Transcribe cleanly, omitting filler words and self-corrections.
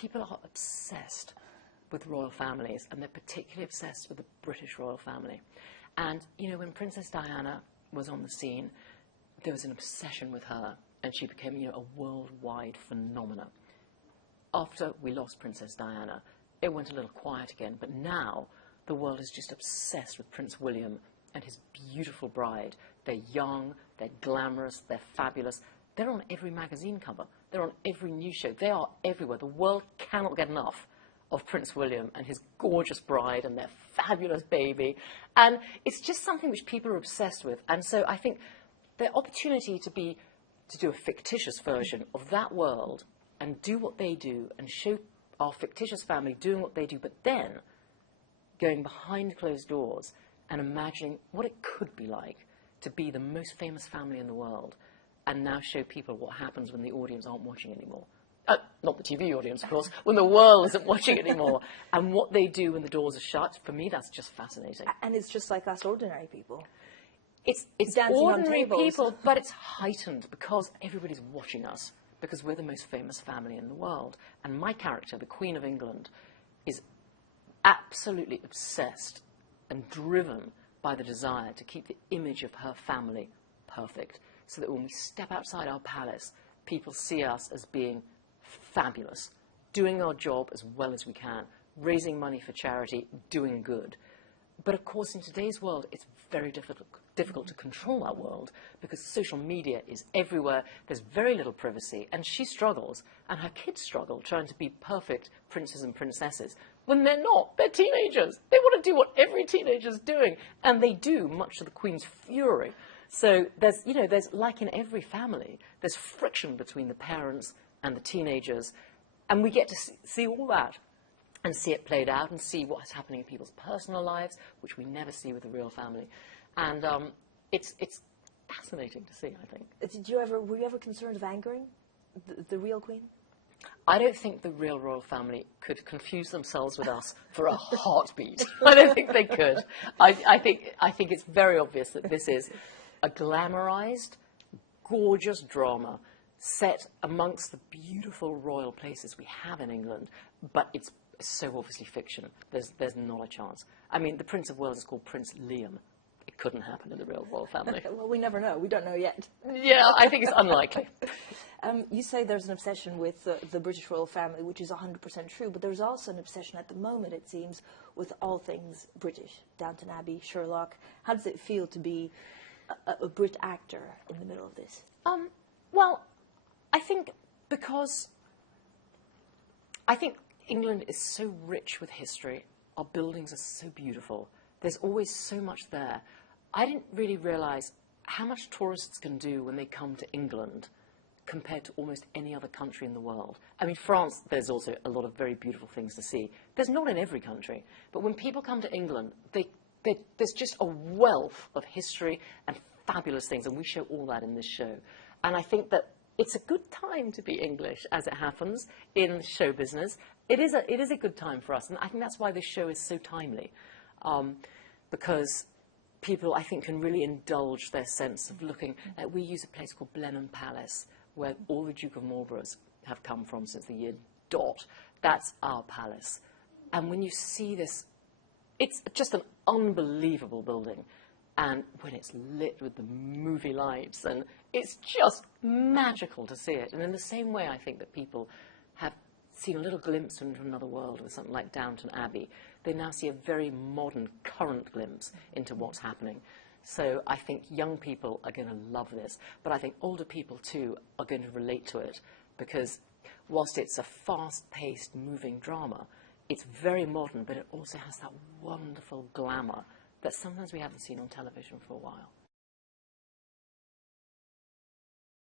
people are obsessed with royal families, and they're particularly obsessed with the British royal family. And, you know, when Princess Diana was on the scene, there was an obsession with her, and she became, you know, a worldwide phenomenon. After we lost Princess Diana, it went a little quiet again, but now the world is just obsessed with Prince William and his beautiful bride. They're young, they're glamorous, they're fabulous. They're on every magazine cover. They're on every news show. They are everywhere. The world cannot get enough of Prince William and his gorgeous bride and their fabulous baby. And it's just something which people are obsessed with. And so I think the opportunity to do a fictitious version of that world and do what they do and show our fictitious family doing what they do, but then going behind closed doors and imagining what it could be like to be the most famous family in the world and now show people what happens when the audience aren't watching anymore. Not the TV audience, of course, when the world isn't watching anymore. And what they do when the doors are shut, for me, that's just fascinating. And it's just like us ordinary people. It's ordinary people, but it's heightened because everybody's watching us, because we're the most famous family in the world. And my character, the Queen of England, is absolutely obsessed and driven by the desire to keep the image of her family perfect, so that when we step outside our palace, people see us as being fabulous, doing our job as well as we can, raising money for charity, doing good. But of course, in today's world, it's very difficult to control our world because social media is everywhere. There's very little privacy, and she struggles, and her kids struggle trying to be perfect princes and princesses when they're not. They're teenagers. They want to do what every teenager's doing, and they do, much to the Queen's fury. So there's, you know, there's, like in every family, there's friction between the parents and the teenagers, and we get to see all that and see it played out and see what's happening in people's personal lives, which we never see with the real family. And it's fascinating to see, I think. Were you ever concerned of angering the real Queen? I don't think the real royal family could confuse themselves with us for a heartbeat. I don't think they could. I think it's very obvious that this is a glamorized, gorgeous drama set amongst the beautiful royal places we have in England, but it's so obviously fiction. There's not a chance. I mean, the Prince of Wales is called Prince Liam. It couldn't happen in the real royal family. Well, we never know. We don't know yet. Yeah, I think it's unlikely. You say there's an obsession with the British royal family, which is 100% true, but there's also an obsession at the moment, it seems, with all things British. Downton Abbey, Sherlock. How does it feel to be a Brit actor in the middle of this? Well, I think because England is so rich with history. Our buildings are so beautiful. There's always so much there. I didn't really realize how much tourists can do when they come to England compared to almost any other country in the world. I mean, France, there's also a lot of very beautiful things to see. There's not in every country. But when people come to England, there's just a wealth of history and fabulous things, and we show all that in this show. And I think that it's a good time to be English, as it happens, in show business. It is a good time for us, and I think that's why this show is so timely, because people, I think, can really indulge their sense of looking. We use a place called Blenheim Palace, where all the Duke of Marlboroughs have come from since the year dot. That's our palace. And when you see this, it's just an unbelievable building. And when it's lit with the movie lights, and it's just magical to see it. And in the same way, I think that people have seen a little glimpse into another world with something like Downton Abbey. They now see a very modern, current glimpse into what's happening. So I think young people are going to love this. But I think older people, too, are going to relate to it. Because whilst it's a fast-paced, moving drama, it's very modern, but it also has that wonderful glamour that sometimes we haven't seen on television for a while.